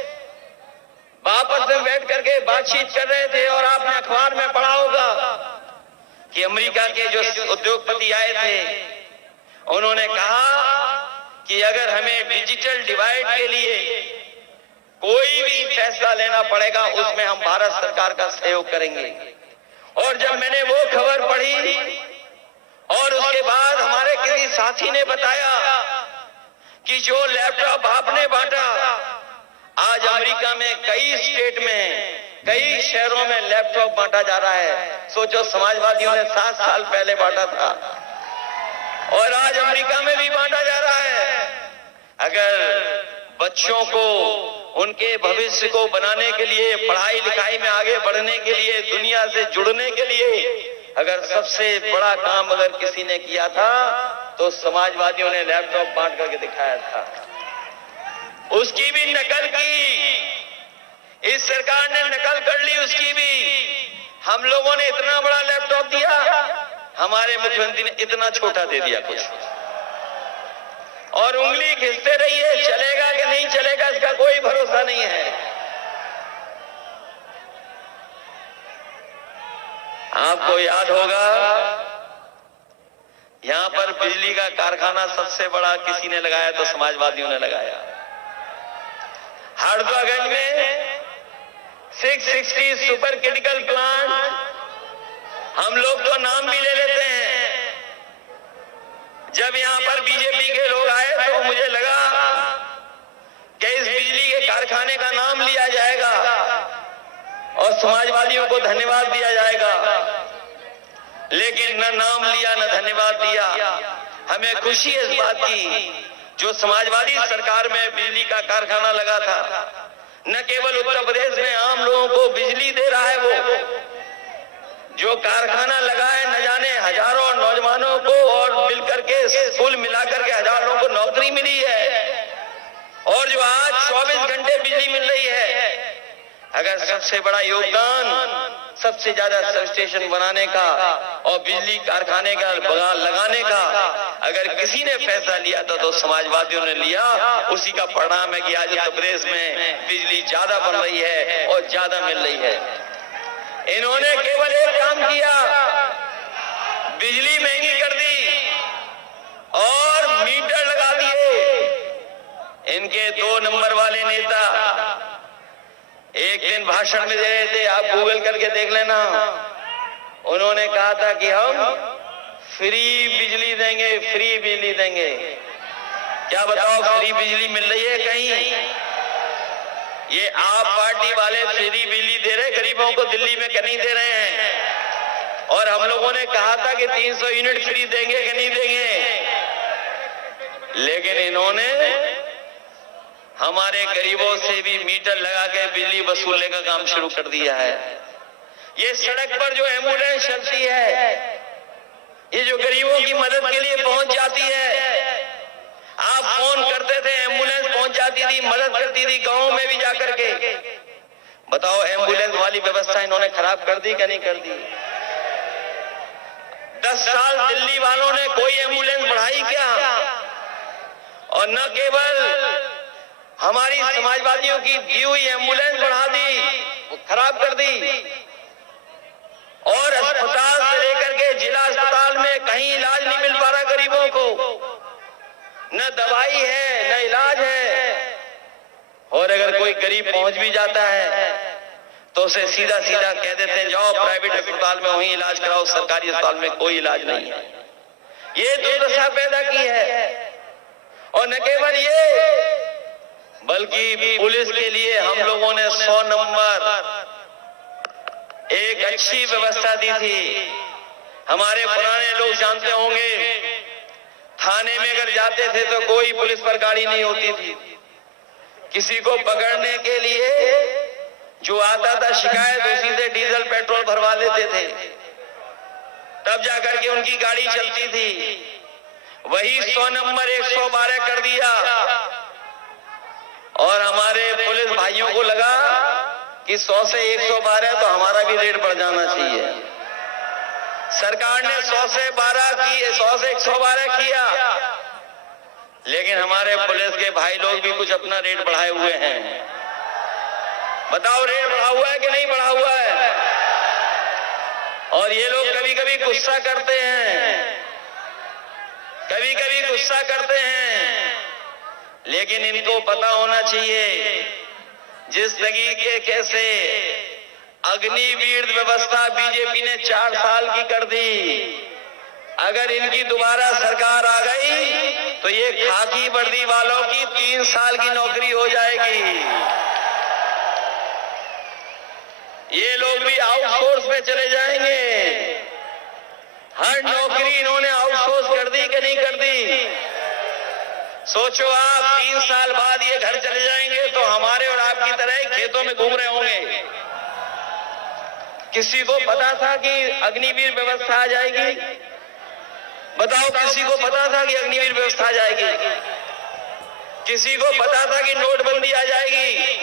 वापस में बैठ करके बातचीत कर रहे थे, और आपने अखबार में पढ़ा होगा कि अमेरिका के जो उद्योगपति आए थे उन्होंने कहा कि अगर हमें डिजिटल डिवाइड के लिए कोई भी फैसला लेना पड़ेगा उसमें हम भारत सरकार का सहयोग करेंगे। और जब मैंने वो खबर पढ़ी और उसके बाद हमारे किसी साथी ने बताया कि जो लैपटॉप आपने बांटा, आज अमेरिका में कई स्टेट में, कई शहरों में लैपटॉप बांटा जा रहा है। सोचो, समाजवादियों ने 7 साल पहले बांटा था और आज अमेरिका में भी बांटा जा रहा है। अगर बच्चों को उनके भविष्य को बनाने के लिए, पढ़ाई लिखाई में आगे बढ़ने के लिए, दुनिया से जुड़ने के लिए अगर सबसे बड़ा काम अगर किसी ने किया था तो समाजवादियों ने लैपटॉप बांट करके दिखाया था। उसकी भी नकल की, इस सरकार ने नकल कर ली उसकी भी। हम लोगों ने इतना बड़ा लैपटॉप दिया, हमारे मुख्यमंत्री ने इतना छोटा दे दिया कुछ, और उंगली खींचते रही है। चलेगा कि नहीं चलेगा इसका कोई भरोसा नहीं है। आपको याद होगा यहां पर बिजली का कारखाना सबसे बड़ा किसी ने लगाया तो समाजवादियों ने लगाया। हरदोगंज में 660 सुपर क्रिटिकल प्लांट, हम लोग तो नाम भी ले लेते हैं। जब यहां पर बीजेपी के लोग आए तो मुझे लगा कि इस बिजली के कारखाने का नाम लिया जाएगा और समाजवादियों को धन्यवाद दिया जाएगा, लेकिन न नाम लिया न धन्यवाद दिया। हमें खुशी है इस बात की, जो समाजवादी सरकार में बिजली का कारखाना लगा था, न केवल उत्तर प्रदेश में आम लोगों को बिजली दे रहा है, वो जो कारखाना लगा है न जाने हजारों नौजवानों को और मिलकर के कुल मिलाकर के हजारों को नौकरी मिली है, और जो आज 24 घंटे बिजली मिल रही है। अगर सबसे बड़ा योगदान सबसे ज्यादा सब स्टेशन बनाने का और बिजली कारखाने का बगान लगाने का अगर किसी ने फैसला लिया था तो समाजवादियों ने लिया। उसी का परिणाम है कि आज उत्तर प्रदेश में बिजली ज्यादा बन रही है और ज्यादा मिल रही है। इन्होंने केवल एक काम किया, बिजली महंगी कर दी और मीटर लगा दिए। इनके 2 नंबर वाले नेता एक दिन भाषण में दे रहे थे, आप गूगल करके देख लेना। उन्होंने कहा था कि हम फ्री बिजली देंगे, फ्री बिजली देंगे। क्या बताओ फ्री बिजली मिल रही है कहीं? ये आप पार्टी वाले फ्री बिजली दे रहे गरीबों को, दिल्ली में कहीं दे रहे हैं। और हम लोगों ने कहा था कि 300 यूनिट फ्री देंगे कि नहीं देंगे, लेकिन इन्होंने हमारे गरीबों से भी मीटर लगा के बिजली वसूलने का काम शुरू कर दिया है। ये सड़क पर जो एम्बुलेंस चलती है, ये जो गरीबों की मदद के लिए पहुंच जाती है, आप फोन करते थे एम्बुलेंस पहुंच जाती थी, मदद करती थी गांव में भी जाकर के। बताओ एम्बुलेंस वाली व्यवस्था इन्होंने खराब कर दी कि नहीं कर दी? 10 साल दिल्ली वालों ने कोई एम्बुलेंस बढ़ाई क्या? और न केवल हमारी समाजवादियों की दी हुई एम्बुलेंस बढ़ा दी, वो खराब कर दी। और अस्पताल से लेकर के जिला अस्पताल में कहीं इलाज नहीं मिल पा रहा गरीबों को, न दवाई है न इलाज है। और अगर कोई गरीब पहुंच भी जाता है तो उसे सीधा सीधा कह देते हैं जाओ प्राइवेट अस्पताल में वहीं इलाज कराओ, सरकारी अस्पताल में कोई इलाज नहीं है। ये दुर्दशा पैदा की है। और न केवल ये, बल्कि पुलिस के लिए हम लोगों ने 100 नंबर एक अच्छी व्यवस्था दी थी। हमारे पुराने लोग जानते होंगे, थाने में अगर जाते थे तो कोई पुलिस पर गाड़ी नहीं होती थी। किसी को पकड़ने के लिए जो आता था शिकायत, उसी से डीजल पेट्रोल भरवा लेते थे, तब जाकर के उनकी गाड़ी चलती थी। वही 100 नंबर 112 कर दिया और हमारे पुलिस भाइयों को लगा कि 100 से 112 तो हमारा भी रेट बढ़ जाना चाहिए। सरकार ने 100 से 112 किया, लेकिन हमारे पुलिस के भाई लोग भी कुछ अपना रेट बढ़ाए हुए हैं। बताओ रेट बढ़ा हुआ है कि नहीं बढ़ा हुआ है? और ये लोग कभी कभी गुस्सा करते हैं, कभी कभी गुस्सा करते हैं, लेकिन इनको पता होना चाहिए जिस तरीके से अग्निवीर व्यवस्था बीजेपी ने 4 साल की कर दी, अगर इनकी दोबारा सरकार आ गई तो ये खाकी वर्दी वालों की 3 साल की नौकरी हो जाएगी। ये लोग भी आउटसोर्स में चले जाएंगे। हर नौकरी इन्होंने आउटसोर्स कर दी कि नहीं कर दी? सोचो आप 3 साल बाद ये घर चले जाएंगे तो हमारे और आपकी तरह ही खेतों में घूम रहे होंगे। किसी को पता था कि अग्निवीर व्यवस्था आ जाएगी? बताओ किसी को पता था कि अग्निवीर व्यवस्था आ जाएगी? किसी को पता था कि नोटबंदी आ जाएगी?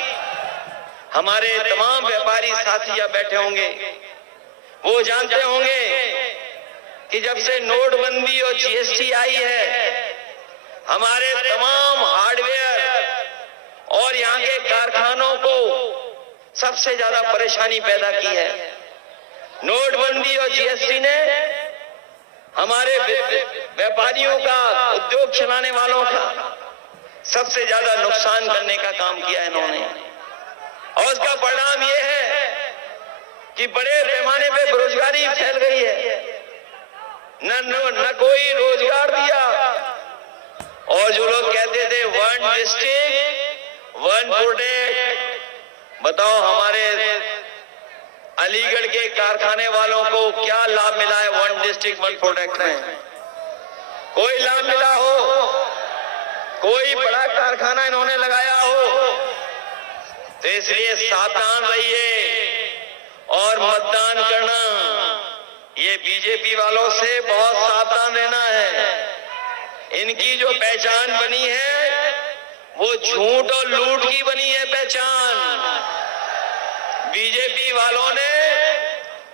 हमारे तमाम व्यापारी साथी यहाँ बैठे होंगे, वो जानते होंगे कि जब से नोटबंदी और जीएसटी आई है, हमारे तमाम हार्डवेयर और यहाँ के कारखानों को सबसे ज्यादा परेशानी पैदा की है। नोटबंदी और जीएसटी ने हमारे व्यापारियों का, उद्योग चलाने वालों का सबसे ज्यादा नुकसान करने का काम किया इन्होंने। और उसका परिणाम ये है कि बड़े पैमाने पे बेरोजगारी फैल गई है, न कोई रोजगार दिया। और जो लोग कहते थे 1 डिस्ट्रिक्ट 1 प्रोडक्ट, बताओ हमारे अलीगढ़ के कारखाने वालों को क्या लाभ मिला है 1 डिस्ट्रिक्ट 1 प्रोडक्ट में? कोई लाभ मिला हो? कोई बड़ा कारखाना इन्होंने लगाया हो? तो इसलिए सावधान रहिए और मतदान करना। ये बीजेपी वालों से बहुत सावधान रहना है। इनकी जो पहचान बनी है वो झूठ और लूट की बनी है पहचान। बीजेपी वालों ने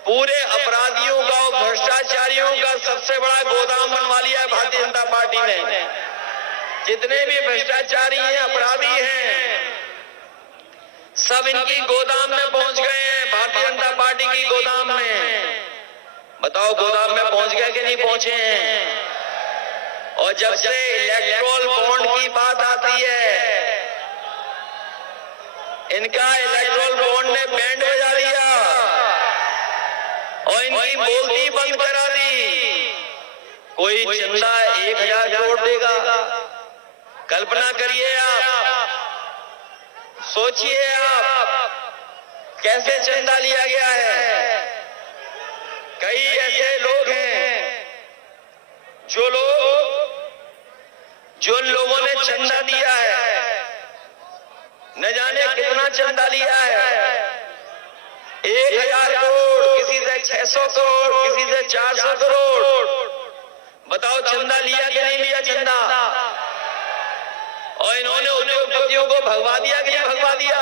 पूरे अपराधियों का और भ्रष्टाचारियों का सबसे बड़ा गोदाम बनवा लिया है भारतीय जनता पार्टी ने। जितने भी भ्रष्टाचारी हैं, अपराधी हैं, सब इनकी गोदाम में पहुंच गए हैं, भारतीय जनता पार्टी की गोदाम में। बताओ गोदाम में पहुंच गए कि नहीं पहुंचे हैं? और जब से इलेक्ट्रोल बॉन्ड की बात आती है, इनका इलेक्ट्रोल बॉन्ड ने बैंड बजा दिया और इनकी बोलती बंद करा दी। कोई चंदा 1000 करोड़ देगा, कल्पना करिए आप, सोचिए आप कैसे चंदा लिया गया है। कई ऐसे लोग हैं जो लोगों ने चंदा दिया है, न जाने कितना चंदा लिया है। 1000 करोड़, किसी से 600 करोड़, किसी से 400 करोड़। बताओ चंदा लिया कि नहीं लिया चंदा? और इन्होंने उद्योगपतियों को भगवा दिया कि नहीं भगवा दिया?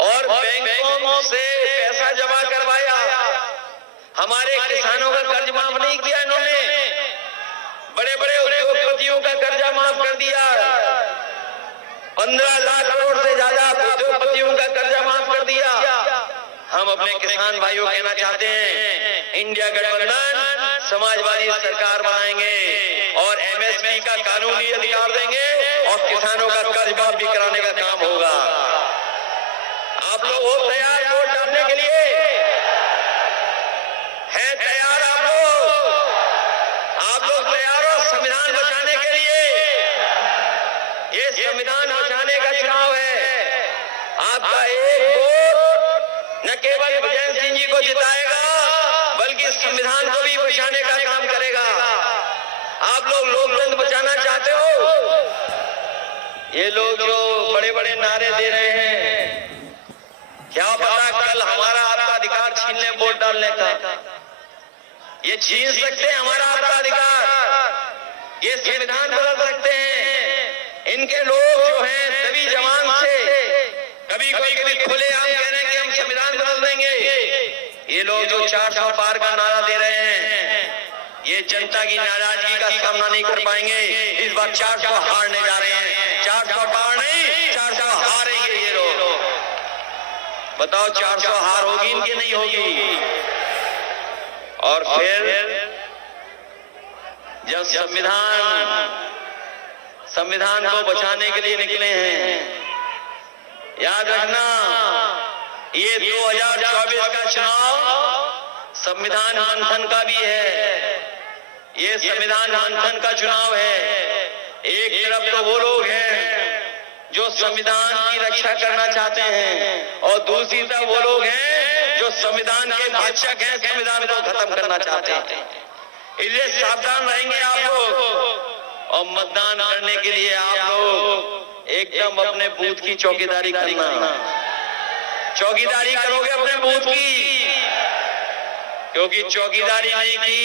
और बैंकों से पैसा जमा करवाया, हमारे किसानों का कर्ज माफ नहीं किया इन्होंने, बड़े बड़े उद्योगपतियों का कर्जा माफ कर दिया। 15 लाख करोड़ से ज्यादा उद्योगपतियों का कर्जा माफ कर दिया। हम अपने किसान भाइयों कहना चाहते हैं, इंडिया गठबंधन समाजवादी सरकार बनाएंगे और एमएसपी का कानूनी अधिकार देंगे और किसानों का कर्ज माफ भी कराने का काम होगा। आप लोग हो तैयार वोट डालने के लिए? है तैयार आप लोग? आप लोग तैयार हो संविधान बचाने के लिए? ये संविधान बचाने का चुनाव है। आपका एक वोट न केवल विजय सिंह जी को जिताएगा, बल्कि संविधान को भी बचाने का काम करेगा। आप लोग लोकतंत्र बचाना चाहते हो? ये लोग जो बड़े बड़े नारे दे रहे हैं, क्या पता कल हमारा आपका अधिकार छीन ले वोट डालने का। ये छीन सकते हैं हमारा आपका अधिकार, ये संविधान बदल सकते हैं। इनके लोग जो हैं सभी जवान से कभी कभी खुलेआम कह रहे हैं कि हम संविधान बदल देंगे। ये लोग जो 400 पार का नारा दे रहे हैं, ये जनता की नाराजगी का सामना नहीं कर पाएंगे। इस बार 400 हारने जा रहे हैं। 400 पार नहीं, 400 हारेंगे ये लोग। बताओ 400 हार होगी इनकी नहीं होगी? और फिर जब संविधान को बचाने के लिए निकले हैं, याद रखना ये 2024 का चुनाव संविधान मंथन का भी है। ये संविधान मंथन का चुनाव है। एक तरफ तो वो लोग हैं जो संविधान की रक्षा करना चाहते हैं और दूसरी तरफ वो लोग हैं जो संविधान के भक्षक हैं, संविधान को खत्म करना चाहते हैं। इसलिए सावधान रहेंगे आप लोग। और मतदान करने के लिए आप लोग एकदम अपने बूथ की चौकीदारी करना। चौकीदारी करोगे अपने बूथ की, क्योंकि चौकीदारी नहीं की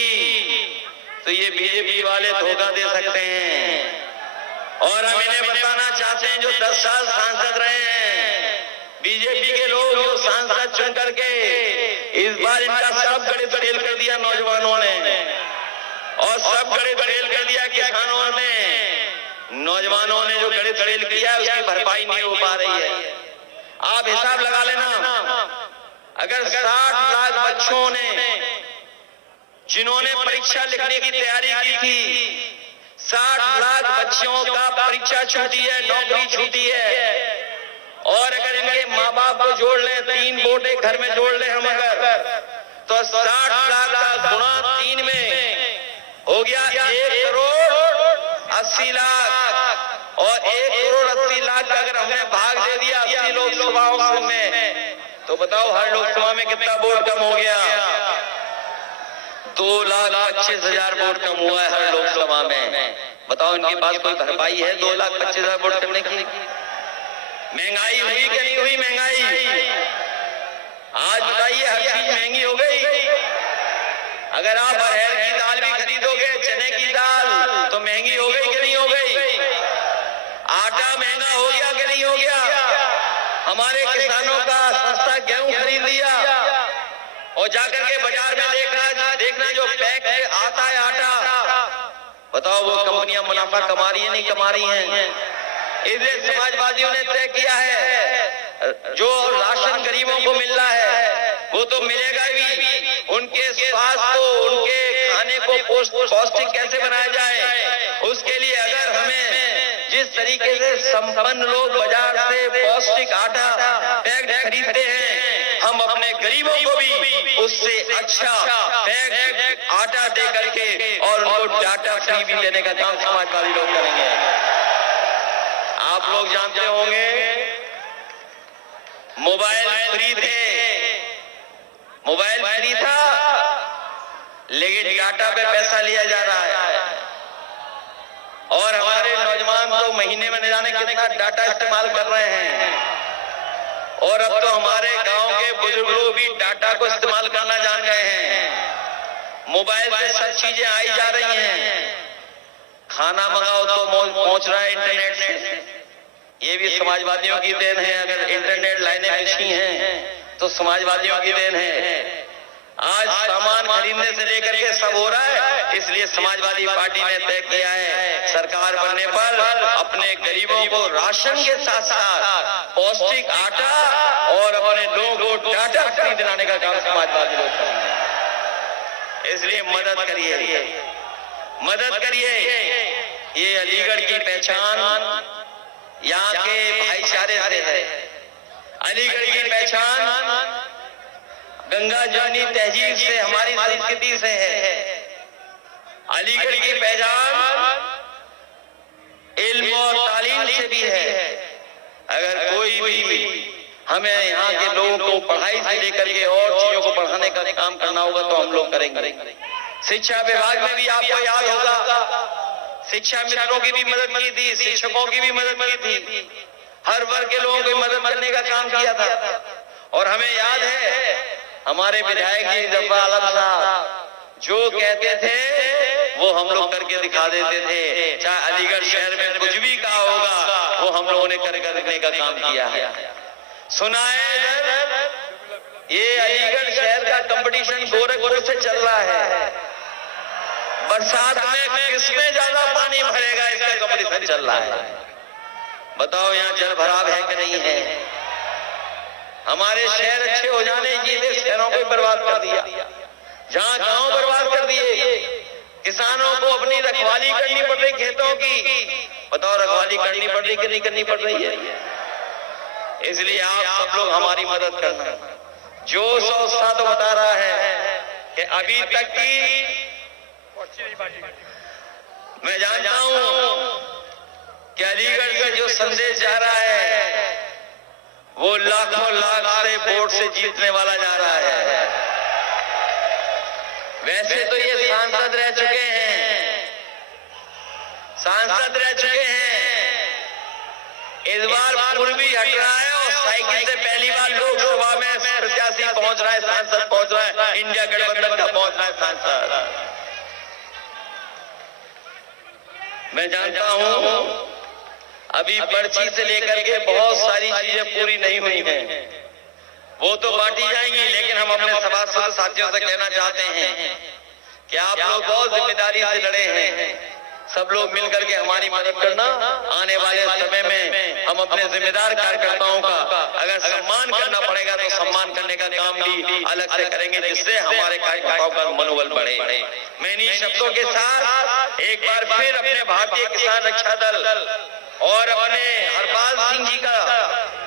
तो ये बीजेपी वाले धोखा दे सकते हैं। और हम इन्हें बताना चाहते हैं, जो 10 साल सांसद रहे हैं बीजेपी के लोग, जो सांसद चुन करके इस बार इनका सब गणित फेल कर दिया नौजवानों ने, और सब गणित फेल कर दिया किसानों ने। नौजवानों ने जो गणित फेल किया उसकी भरपाई नहीं हो पा रही है। आप हिसाब लगा लेना, अगर 60 लाख बच्चों ने जिन्होंने परीक्षा लिखने की तैयारी की थी, 60 लाख बच्चों का परीक्षा छूटी है, नौकरी छूटी है, और अगर इनके माँ बाप को जोड़ लें, 3 वोट एक घर में जोड़ लें हम अगर, तो 60 लाख का गुणा 3 में हो गया 1 करोड़ 80 लाख। और 1 करोड़ 80 लाख का अगर हमने भाग दे दिया 80 लोकसभाओं में, तो बताओ हर लोकसभा में कितना वोट कम हो गया? 2,25,000 वोट कम हुआ है हर लोकसभा में। बताओ इनके पास कोई भरपाई है 2,25,000 वोट करने की? महंगाई हुई कि नहीं हुई? महंगाई आज बताइए, हर चीज महंगी हो गई। अगर आप अरहर की दाल भी खरीदोगे, चने की दाल, तो महंगी हो गई कि नहीं हो गई? आटा महंगा हो गया कि नहीं हो गया? हमारे किसानों का सस्ता गेहूं खरीद लिया, और जाकर के बाजार में देखना जो पैक आता है आटा, बताओ वो कंपनियां मुनाफा कमा रही है नहीं कमा रही हैं? इसलिए समाजवादियों ने तय किया है जो राशन गरीबों को मिल रहा है वो तो मिलेगा भी, उनके स्वास्थ्य को, उनके खाने को पौष्टिक कैसे बनाया जाए, उसके लिए अगर हमें जिस तरीके से संपन्न लोग बाजार से पौष्टिक आटा पैक्ड खरीदते हैं, हम अपने गरीबों को भी उससे अच्छा पैक्ड आटा दे करके और उनको डाटा फ्री भी देने का काम समाजवादी लोग करेंगे। आप लोग जानते होंगे मोबाइल फ्री था, लेकिन डाटा पे पैसा लिया जा रहा है और हमारे नौजवान तो महीने में न जाने कितना डाटा इस्तेमाल कर रहे हैं। और अब तो हमारे गांव के बुजुर्ग लोग भी डाटा को इस्तेमाल करना जान गए हैं। मोबाइल से सब चीजें आई जा रही हैं, खाना मंगाओ तो पहुंच रहा है इंटरनेट से। ये भी समाजवादियों की देन है। अगर इंटरनेट लाइनें बिछी हैं तो समाजवादियों की देन है। आज सामान खरीदने से लेकर के सब हो रहा है, इसलिए समाजवादी पार्टी ने तय किया है सरकार बनने पर अपने गरीबों को राशन के साथ साथ पौष्टिक आटा और अपने लोगों को डाटा फ्री दिलाने का काम समाजवादी लोग करेंगे। इसलिए मदद करिए। ये अलीगढ़ की पहचान यहाँ के भाईचारे से है। अलीगढ़ की पहचान गंगा जमुनी तहजीब से, हमारी संस्कृति से है। अलीगढ़ की पहचान इल्म और तालीम से भी है। अगर कोई भी हमें यहाँ के लोगों को पढ़ाई से लेकर के और चीजों को बढ़ाने का काम करना होगा तो हम लोग करेंगे। शिक्षा विभाग में भी आपको याद होगा शिक्षा मित्रों की भी मदद की थी, शिक्षकों की भी मदद की थी, हर वर्ग के लोगों को मदद करने का काम किया था। और हमें याद है हमारे विधायक जी जब्बार आलम साहब जो कहते थे वो हम लोग करके दिखा देते थे। चाहे अलीगढ़ शहर में कुछ भी कहा होगा वो हम लोगों ने करने का काम किया है। सुना है ये अलीगढ़ शहर का कंपटीशन गोरखपुर से चल रहा है। बरसात में किसमें ज्यादा पानी भरेगा इसका कंपटीशन चल रहा है। बताओ यहाँ जल भराव है कि नहीं है? हमारे शहर अच्छे हो जाने की शहरों को बर्बाद कर दिया, जहाँ गांव बर्बाद कर दिए। किसानों को अपनी रखवाली करनी पड़ रही खेतों की। बताओ रखवाली करनी पड़ रही कि नहीं करनी पड़ रही है? इसलिए आप सब लोग हमारी मदद करना। जो संस्था तो बता रहा है कि अभी तक की मैं जानता हूं कि अलीगढ़ का जो संदेश जा रहा है वो लाखों लाख से वोट से जीतने वाला जा रहा है। वैसे तो ये सांसद रह चुके हैं, इस बार पूर्वी हट रहा है और साइकिल से पहली बार लोकसभा में प्रत्याशी पहुंच रहा है, सांसद पहुंच रहा है, इंडिया गठबंधन का पहुंच रहा है सांसद। मैं जानता हूं अभी पर्ची से लेकर के बहुत सारी चीजें पूरी नहीं हुई हैं, वो तो बांटी जाएंगी। लेकिन हम अपने सभासद साथियों से कहना चाहते हैं कि आप लोग बहुत जिम्मेदारी से लड़े हैं। सब लोग मिलकर के हमारी मदद करना। आने वाले समय में हम अपने जिम्मेदार कार्यकर्ताओं का अगर सम्मान करना पड़ेगा तो सम्मान करने का काम भी अलग से करेंगे, जिससे हमारे कार्यकर्ताओं का मनोबल बढ़े। मैं इन्हीं शब्दों के साथ एक बार फिर अपने भारतीय किसान रक्षा दल और अपने हरपाल सिंह जी का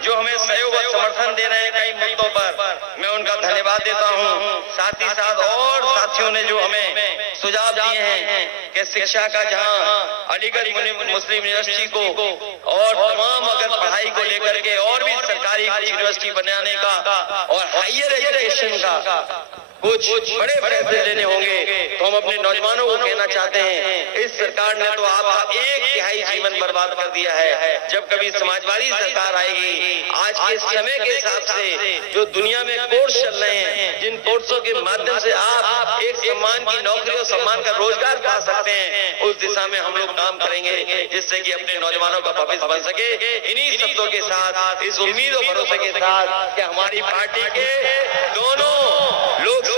जो हमें सहयोग और समर्थन दे रहे हैं कई मुद्दों पर, मैं उनका धन्यवाद देता हूं। साथ ही साथ और साथियों ने जो हमें सुझाव दिए हैं कि शिक्षा का जहां अलीगढ़ मुस्लिम यूनिवर्सिटी को और तमाम अगर पढ़ाई को लेकर के और भी सरकारी यूनिवर्सिटी बनाने का और हायर एजुकेशन का कुछ बड़े फैसले लेने होंगे तो हम अपने नौजवानों को कहना चाहते हैं इस सरकार ने तो आपका 1/3 जीवन बर्बाद कर दिया है। जब कभी समाजवादी सरकार आएगी, आज के समय के हिसाब से जो दुनिया में कोर्स चल रहे हैं, जिन कोर्सों के माध्यम से आप एक सम्मान की नौकरी और सम्मान का रोजगार पा सकते हैं, उस दिशा में हम लोग काम करेंगे जिससे कि अपने नौजवानों का भविष्य बन सके। इन्हीं शब्दों के साथ, इस उम्मीद और भरोसे के साथ कि हमारी पार्टी के दोनों लोग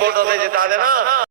वोटों से जिता देना।